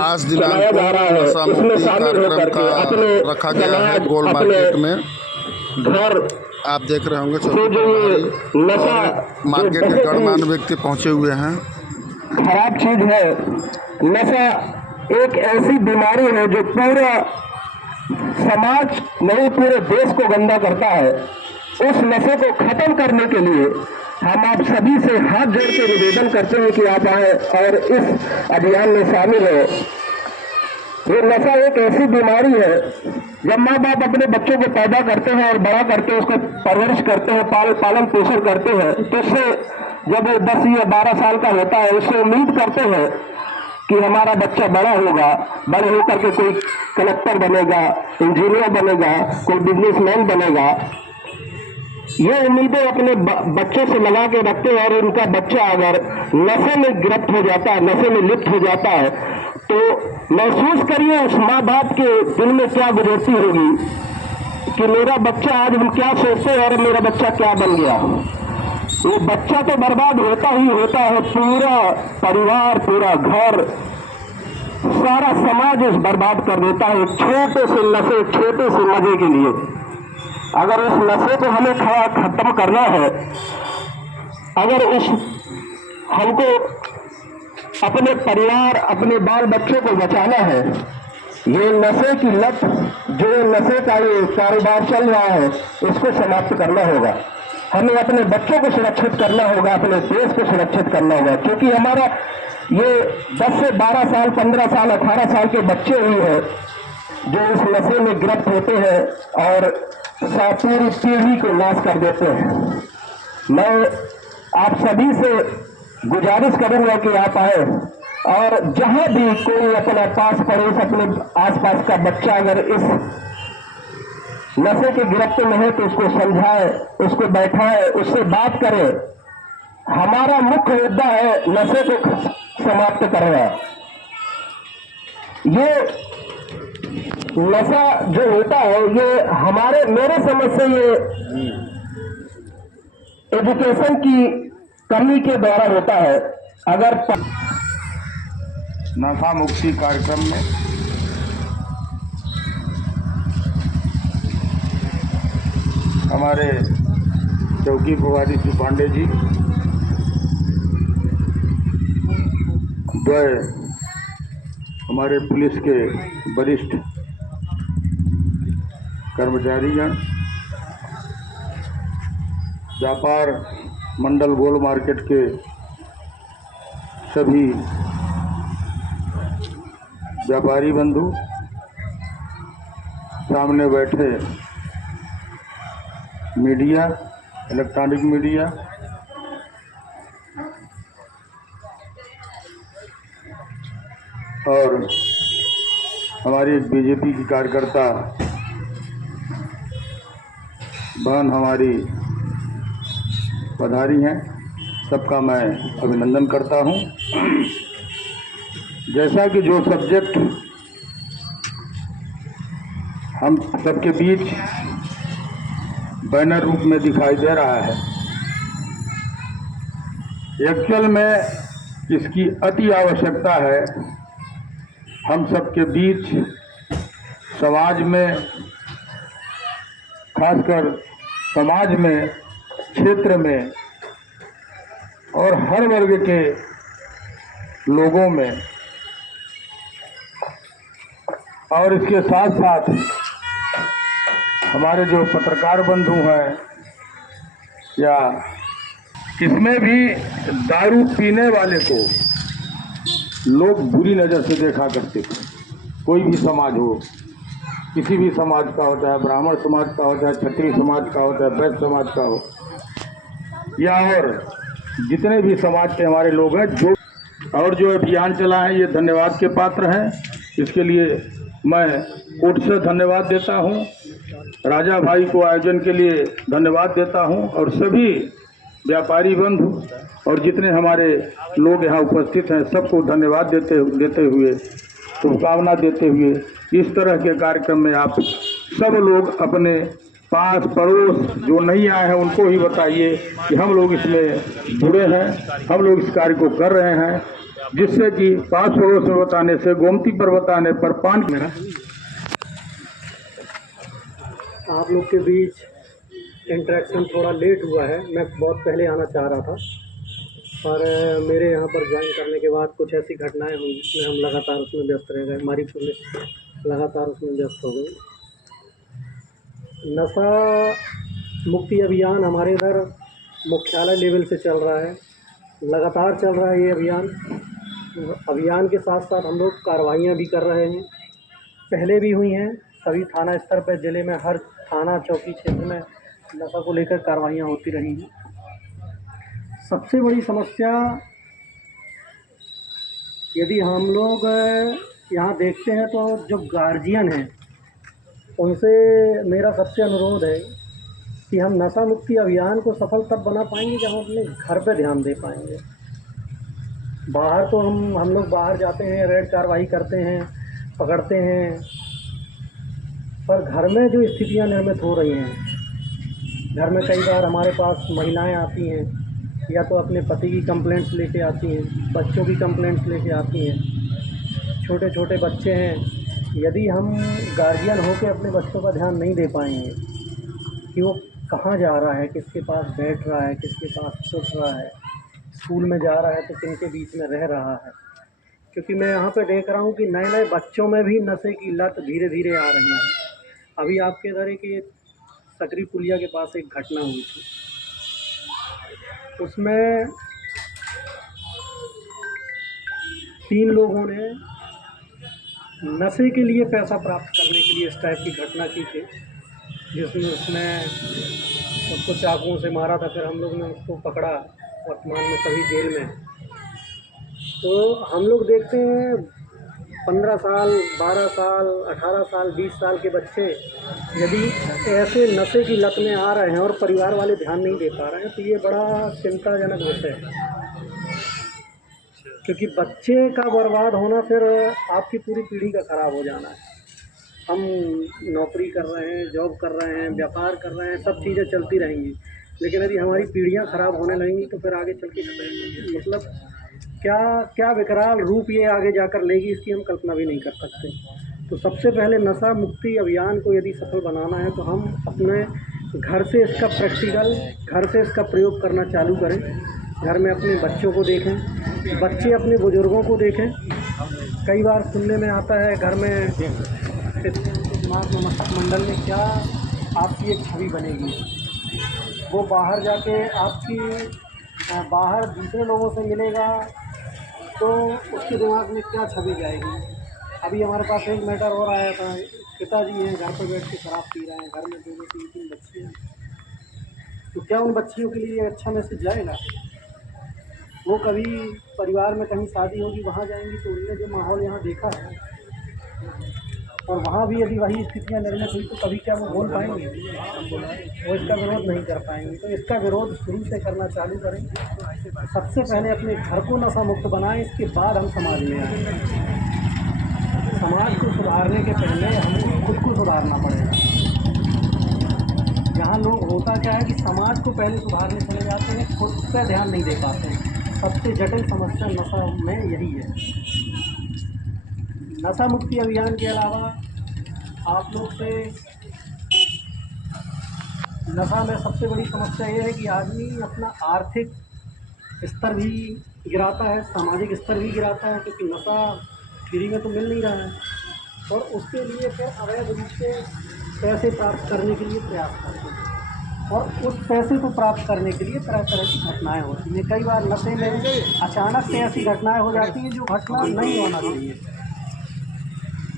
आज दिनांक को नशा मुक्ति कार्यक्रम का रखा गया है गोल मार्केट में। घर आप देख रहे होंगे नशा मार्केट के गणमान्य व्यक्ति पहुंचे हुए हैं। खराब चीज है। नशा एक ऐसी बीमारी है जो पूरा समाज नहीं पूरे देश को गंदा करता है। उस नशे को खत्म करने के लिए हम आप सभी से हाथ जोड़ के निवेदन करते हैं कि आप आए और इस अभियान में शामिल हो। ये नशा एक ऐसी बीमारी है, जब माँ बाप अपने बच्चों को पैदा करते हैं और बड़ा करते हैं, उसको परवरिश करते हैं, पालन पोषण करते हैं, तो उससे जब वो 10 या 12 साल का होता है उससे उम्मीद करते हैं कि हमारा बच्चा बड़ा होगा, बड़े होकर के कोई कलेक्टर बनेगा, इंजीनियर बनेगा, कोई बिजनेसमैन बनेगा। ये उम्मीदें अपने बच्चों से लगा के रखते हैं और उनका बच्चा अगर नशे में गिरफ्त हो जाता है, नशे में लिप्त हो जाता है, तो महसूस करिए उस माँ बाप के दिल में क्या गुजरती होगी कि मेरा बच्चा आज हम क्या सोचते हैं और मेरा बच्चा क्या बन गया। वो बच्चा तो बर्बाद होता ही होता है, पूरा परिवार, पूरा घर, सारा समाज उस बर्बाद कर देता है छोटे से नशे, छोटे से मजे के लिए। अगर इस नशे को हमें खत्म करना है, अगर हमको अपने परिवार, अपने बाल बच्चों को बचाना है, ये नशे की लत, जो नशे का ये कारोबार चल रहा है, इसको समाप्त करना होगा। हमें अपने बच्चों को सुरक्षित करना होगा, अपने देश को सुरक्षित करना होगा, क्योंकि हमारा ये 10 से 12 साल, 15 साल, 18 साल के बच्चे ही हैं जो इस नशे में गिरफ्त होते हैं और पूरी पीढ़ी को नाश कर देते हैं। मैं आप सभी से गुजारिश करूंगा कि आप आए और जहां भी कोई अपना पास पड़ोस, अपने आसपास का बच्चा अगर इस नशे के गिरफ्त में है तो उसको समझाए, उसको बैठाए, उससे बात करें। हमारा मुख्य मुद्दा है नशे को समाप्त करना। ये नशा जो होता है ये मेरे समझ से ये एजुकेशन की कमी के द्वारा होता है। अगर नशा मुक्ति कार्यक्रम में हमारे चौकी प्रभारी श्री पांडे जी, हमारे पुलिस के वरिष्ठ कर्मचारीगण, व्यापार मंडल गोल मार्केट के सभी व्यापारी बंधु, सामने बैठे मीडिया, इलेक्ट्रॉनिक मीडिया, और हमारी बीजेपी की कार्यकर्ता बहन हमारी पधारी हैं, सबका मैं अभिनंदन करता हूं। जैसा कि जो सब्जेक्ट हम सबके बीच बैनर रूप में दिखाई दे रहा है, एक्चुअल में इसकी अति आवश्यकता है। हम सबके बीच समाज में, खासकर समाज में, क्षेत्र में और हर वर्ग के लोगों में, और इसके साथ साथ हमारे जो पत्रकार बंधु हैं, या इसमें भी दारू पीने वाले को लोग बुरी नज़र से देखा करते थे। कोई भी समाज हो, किसी भी समाज का हो, चाहे ब्राह्मण समाज का हो, चाहे क्षत्रिय समाज का हो, चाहे वैश्य समाज का हो, या और जितने भी समाज के हमारे लोग हैं, जो अभियान चला है, ये धन्यवाद के पात्र हैं। इसके लिए मैं कोटि से धन्यवाद देता हूँ। राजा भाई को आयोजन के लिए धन्यवाद देता हूँ, और सभी व्यापारी बंधु और जितने हमारे लोग यहाँ उपस्थित हैं, सबको धन्यवाद देते हुए, शुभकामना देते हुए, इस तरह के कार्यक्रम में आप सब लोग अपने पास पड़ोस जो नहीं आए हैं उनको ही बताइए कि हम लोग इसमें जुड़े हैं, हम लोग इस कार्य को कर रहे हैं। जिससे कि पास पड़ोस पर्वत आने से गोमती पर्वत आने पर पान मेरा आप लोग के बीच इंटरेक्शन थोड़ा लेट हुआ है। मैं बहुत पहले आना चाह रहा था, पर मेरे यहाँ पर ज्वाइन करने के बाद कुछ ऐसी घटनाएं हुई जिसमें हम लगातार उसमें व्यस्त रह गए। हमारी पुलिस लगातार उसमें व्यस्त हो गई। नशा मुक्ति अभियान हमारे इधर मुख्यालय लेवल से चल रहा है, लगातार चल रहा है ये अभियान। अभियान के साथ साथ हम लोग कार्रवाइयाँ भी कर रहे हैं, पहले भी हुई हैं। सभी थाना स्तर पर ज़िले में हर थाना चौकी क्षेत्र में नशा को लेकर कार्रवाइयाँ होती रही हैं। सबसे बड़ी समस्या यदि हम लोग यहाँ देखते हैं तो जो गार्जियन हैं उनसे मेरा सबसे अनुरोध है कि हम नशा मुक्ति अभियान को सफल तब बना पाएंगे जब हम अपने घर पे ध्यान दे पाएंगे। बाहर तो हम लोग बाहर जाते हैं, रेड कार्रवाई करते हैं, पकड़ते हैं, पर घर में जो स्थितियां निर्मित हो रही हैं, घर में कई बार हमारे पास महिलाएं आती हैं या तो अपने पति की कंप्लेंट्स लेके आती हैं, बच्चों की कंप्लेंट्स लेके आती हैं। छोटे छोटे बच्चे हैं, यदि हम गार्जियन होकर अपने बच्चों का ध्यान नहीं दे पाएंगे कि वो कहाँ जा रहा है, किसके पास बैठ रहा है, किसके पास उठ रहा है, स्कूल में जा रहा है तो किन के बीच में रह रहा है, क्योंकि मैं यहाँ पे देख रहा हूँ कि नए नए बच्चों में भी नशे की लत धीरे धीरे आ रही है। अभी आपके इधर एक ये सकरी पुलिया के पास एक घटना हुई थी, उसमें 3 लोगों ने नशे के लिए पैसा प्राप्त करने के लिए इस टाइप की घटना की थी, जिसमें उसने उसको चाकुओं से मारा था। फिर हम लोग ने उसको पकड़ा, वर्तमान में सभी जेल में। तो हम लोग देखते हैं 15 साल, 12 साल, 18 साल, 20 साल के बच्चे यदि ऐसे नशे की लत में आ रहे हैं और परिवार वाले ध्यान नहीं दे पा रहे हैं, तो ये बड़ा चिंताजनक विषय है। क्योंकि बच्चे का बर्बाद होना फिर आपकी पूरी पीढ़ी का ख़राब हो जाना है। हम नौकरी कर रहे हैं, जॉब कर रहे हैं, व्यापार कर रहे हैं, सब चीज़ें चलती रहेंगी, लेकिन यदि हमारी पीढ़ियां ख़राब होने लगेंगी तो फिर आगे चल के मतलब क्या क्या विकराल रूप ये आगे जाकर लेगी, इसकी हम कल्पना भी नहीं कर सकते। तो सबसे पहले नशा मुक्ति अभियान को यदि सफल बनाना है तो हम अपने घर से इसका प्रैक्टिकल, घर से इसका प्रयोग करना चालू करें। घर में अपने बच्चों को देखें, बच्चे अपने बुज़ुर्गों को देखें। कई बार सुनने में आता है घर में दिमाग में मस्तक मंडल में क्या आपकी एक छवि बनेगी, वो बाहर जाके आपकी बाहर दूसरे लोगों से मिलेगा तो उसके दिमाग में क्या छवि जाएगी। अभी हमारे पास एक मैटर और आया था, पिताजी हैं घर पर बैठ के शराब पी रहे हैं, घर में 2-2, 3-3 बच्चे हैं, तो क्या उन बच्चियों के लिए अच्छा मैसेज जाएगा? वो कभी परिवार में कहीं शादी होगी वहाँ जाएंगी तो उन्होंने जो माहौल यहाँ देखा है और वहाँ भी यदि वही स्थितियाँ निर्मित हुई तो कभी क्या वो बोल पाएंगे? वो इसका विरोध नहीं कर पाएंगे। तो इसका विरोध शुरू से करना चालू करें। सबसे पहले अपने घर को नशा मुक्त बनाएं, इसके बाद हम समाज में आएँ। समाज को सुधारने के पहले हमें खुद को सुधारना पड़ेगा। यहाँ लोग होता क्या है कि समाज को पहले सुधारने चले जाते हैं, खुद पर ध्यान नहीं दे पाते हैं। सबसे जटिल समस्या नशा में यही है। नशा मुक्ति अभियान के अलावा आप लोग से नशा में सबसे बड़ी समस्या ये है कि आदमी अपना आर्थिक स्तर भी गिराता है, सामाजिक स्तर भी गिराता है, क्योंकि नशा फ्री में तो मिल नहीं रहा है और उसके लिए फिर अवैध रूप से पैसे प्राप्त करने के लिए प्रयास करते हैं और उस पैसे को प्राप्त करने के लिए तरह तरह की घटनाएं होती हैं। कई बार नशे में अचानक से ऐसी घटनाएं हो जाती हैं जो घटना नहीं होना चाहिए,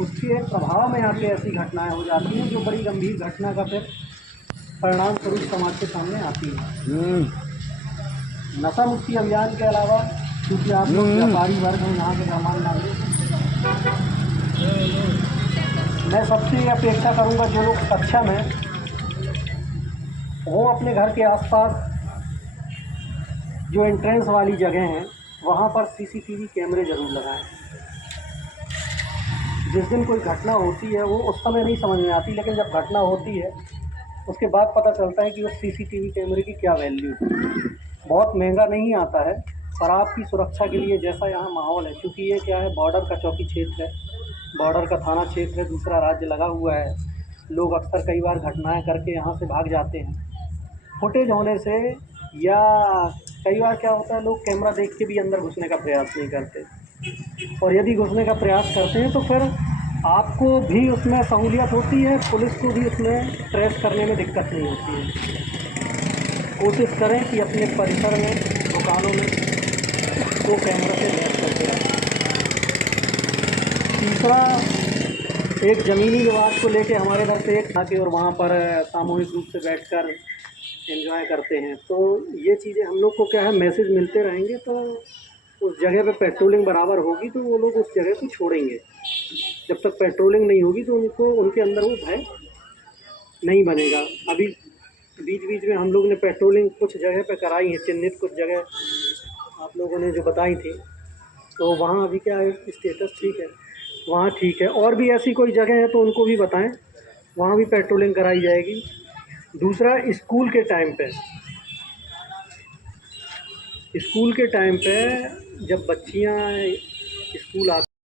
उसके प्रभाव में आके ऐसी घटनाएं हो जाती हैं जो बड़ी गंभीर घटना का फिर परिणाम स्वरूप समाज के सामने आती है। नशा मुक्ति अभियान के अलावा क्योंकि आप लोग व्यापारी वर्ग हैं, यहाँ के सामान नागरिक, मैं सबसे अपेक्षा करूँगा जो लोग सक्षम हैं वो अपने घर के आसपास जो एंट्रेंस वाली जगह हैं वहाँ पर CCTV कैमरे ज़रूर लगाएं। जिस दिन कोई घटना होती है वो उस समय नहीं समझ में आती, लेकिन जब घटना होती है उसके बाद पता चलता है कि उस CCTV कैमरे की क्या वैल्यू है। बहुत महंगा नहीं आता है, पर आपकी सुरक्षा के लिए जैसा यहाँ माहौल है, क्योंकि ये क्या है, बॉर्डर का चौकी क्षेत्र है, बॉर्डर का थाना क्षेत्र है, दूसरा राज्य लगा हुआ है। लोग अक्सर कई बार घटनाएं करके यहाँ से भाग जाते हैं फुटेज होने से, या कई बार क्या होता है, लोग कैमरा देख के भी अंदर घुसने का प्रयास नहीं करते, और यदि घुसने का प्रयास करते हैं तो फिर आपको भी उसमें सहूलियत होती है, पुलिस को भी उसमें ट्रेस करने में दिक्कत नहीं होती है। कोशिश करें कि अपने परिसर में, दुकानों में तो कैमरा से लैस करके रखें। तीसरा, एक ज़मीनी विवाद को लेके हमारे इधर से एक था कि और वहाँ पर सामूहिक रूप से बैठकर एंजॉय करते हैं, तो ये चीज़ें हम लोग को क्या है, मैसेज मिलते रहेंगे, तो उस जगह पे पेट्रोलिंग बराबर होगी तो वो लोग उस जगह को छोड़ेंगे। जब तक पेट्रोलिंग नहीं होगी तो उनको, उनके अंदर वो भय नहीं बनेगा। अभी बीच बीच में हम लोग ने पेट्रोलिंग कुछ जगह पे कराई है, चिन्हित कुछ जगह आप लोगों ने जो बताई थी, तो वहाँ अभी क्या है, स्टेटस ठीक है, वहाँ ठीक है। और भी ऐसी कोई जगह है तो उनको भी बताएं, वहाँ भी पेट्रोलिंग कराई जाएगी। दूसरा, स्कूल के टाइम पे जब बच्चियाँ स्कूल आती